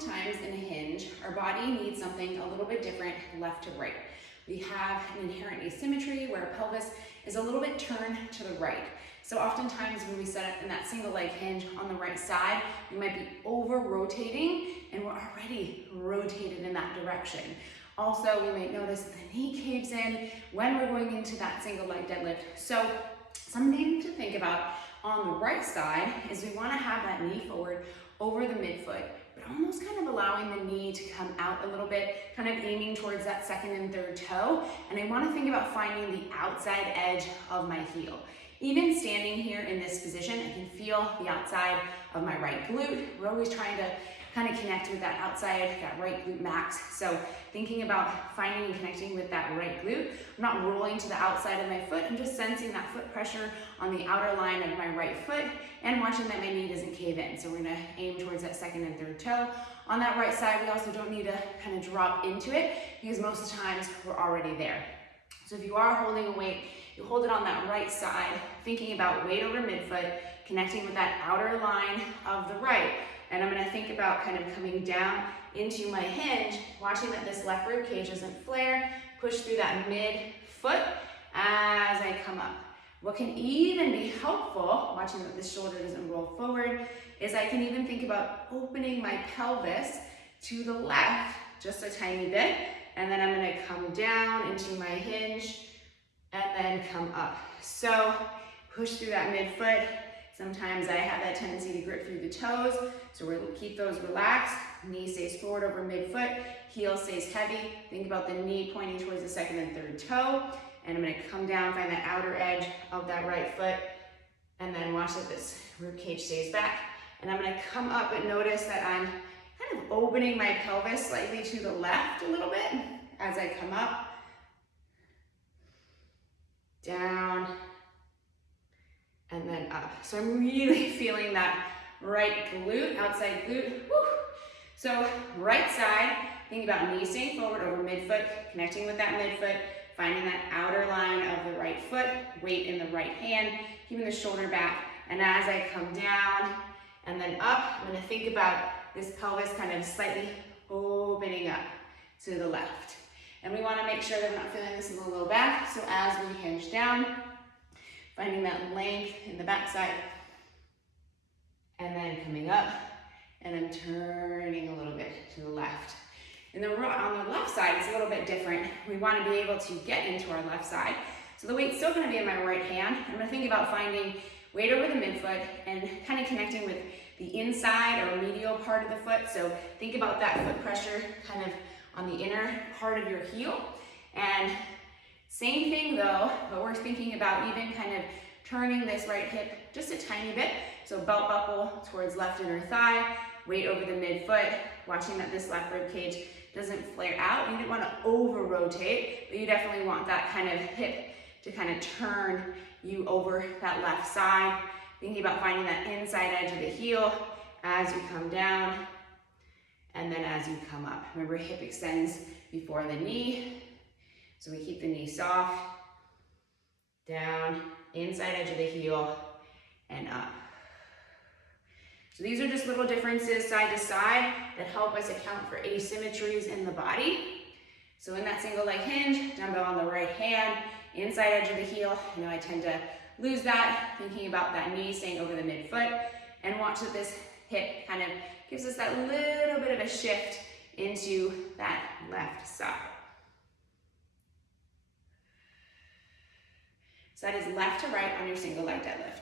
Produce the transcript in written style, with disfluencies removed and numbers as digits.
oftentimes in a hinge, our body needs something a little bit different left to right. We have an inherent asymmetry where our pelvis is a little bit turned to the right. So oftentimes when we set up in that single leg hinge on the right side, we might be over rotating and we're already rotated in that direction. Also, we might notice the knee caves in when we're going into that single leg deadlift. So something to think about on the right side is we want to have that knee forward over the midfoot, but almost kind of allowing the knee to come out a little bit, kind of aiming towards that second and third toe. And I want to think about finding the outside edge of my heel. Even standing here in this position, I can feel the outside of my right glute. We're always trying to kind of connect with that outside, that right glute max. So thinking about finding and connecting with that right glute. I'm not rolling to the outside of my foot. I'm just sensing that foot pressure on the outer line of my right foot and watching that my knee doesn't cave in. So we're gonna aim towards that second and third toe. On that right side, we also don't need to kind of drop into it because most of the times we're already there. So if you are holding a weight, you hold it on that right side, thinking about weight over midfoot, connecting with that outer line of the right. And I'm gonna think about kind of coming down into my hinge, watching that this left rib cage doesn't flare, push through that mid-foot as I come up. What can even be helpful, watching that this shoulder doesn't roll forward, is I can even think about opening my pelvis to the left just a tiny bit, and then I'm gonna come down into my hinge and then come up. So push through that midfoot. Sometimes I have that tendency to grip through the toes, so we'll keep those relaxed. Knee stays forward over midfoot, heel stays heavy. Think about the knee pointing towards the second and third toe. And I'm gonna come down, find that outer edge of that right foot, and then watch that this rib cage stays back. And I'm gonna come up, but notice that I'm kind of opening my pelvis slightly to the left a little bit as I come up. Down, and then up. So I'm really feeling that right glute, outside glute. Woo. So right side, think about knee staying forward over midfoot, connecting with that midfoot, finding that outer line of the right foot, weight in the right hand, keeping the shoulder back. And as I come down and then up, I'm gonna think about this pelvis kind of slightly opening up to the left. And we wanna make sure that we're not feeling this in the low back. So as we hinge down, finding that length in the backside, and then coming up, and then turning a little bit to the left. And then on the left side, it's a little bit different. We want to be able to get into our left side. So the weight's still going to be in my right hand. I'm going to think about finding weight over the midfoot and kind of connecting with the inside or medial part of the foot. So think about that foot pressure kind of on the inner part of your heel. And same thing though, but we're thinking about even kind of turning this right hip just a tiny bit. So belt buckle towards left inner thigh, weight over the midfoot, watching that this left rib cage doesn't flare out. You didn't want to over rotate, but you definitely want that kind of hip to kind of turn you over that left side. Thinking about finding that inside edge of the heel as you come down and then as you come up. Remember, hip extends before the knee. So we keep the knee soft, down, inside edge of the heel, and up. So these are just little differences side to side that help us account for asymmetries in the body. So in that single leg hinge, dumbbell on the right hand, inside edge of the heel. I know I tend to lose that, thinking about that knee staying over the midfoot, and watch that this hip kind of gives us that little bit of a shift into that left side. So that is left to right on your single leg deadlift.